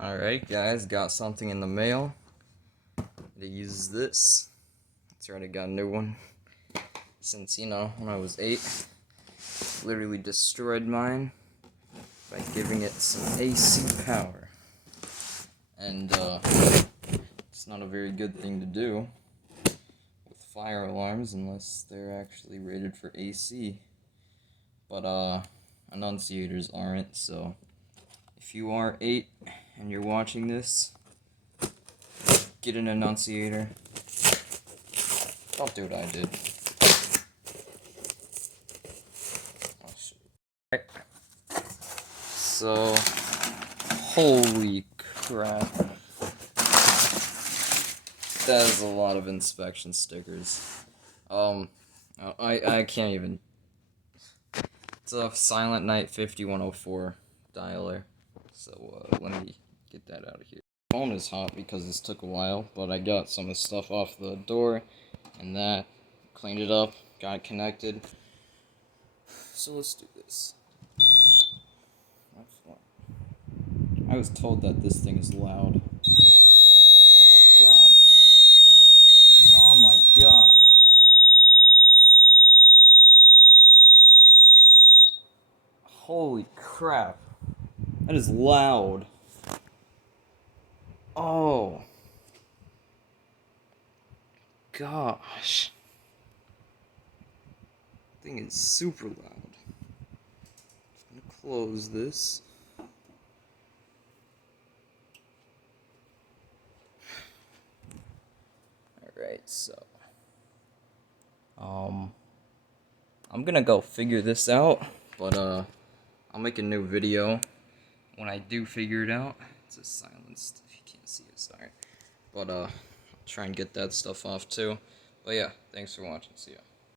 Alright guys, got something in the mail. To use this. That's right, I got a new one. Since, when I was 8, literally destroyed mine by giving it some AC power. And, it's not a very good thing to do with fire alarms unless they're actually rated for AC. But, annunciators aren't, so if you are 8 and you're watching this, get an annunciator. Don't do what I did. Oh, shit. So, holy crap. That is a lot of inspection stickers. I can't even. It's a Silent Night 5104 dialer. So, let me get that out of here. The phone is hot because this took a while, but I got some of the stuff off the door and that, cleaned it up, got it connected. So let's do this. I was told that this thing is loud. Oh god. Oh my god. Holy crap. That is loud. Oh. Gosh. Thing is super loud. Just gonna close this. Alright, so. I'm gonna go figure this out, but, I'll make a new video when I do figure it out. It's just silenced, if you can't see it, sorry. But, I'll try and get that stuff off too. But yeah, thanks for watching, see ya.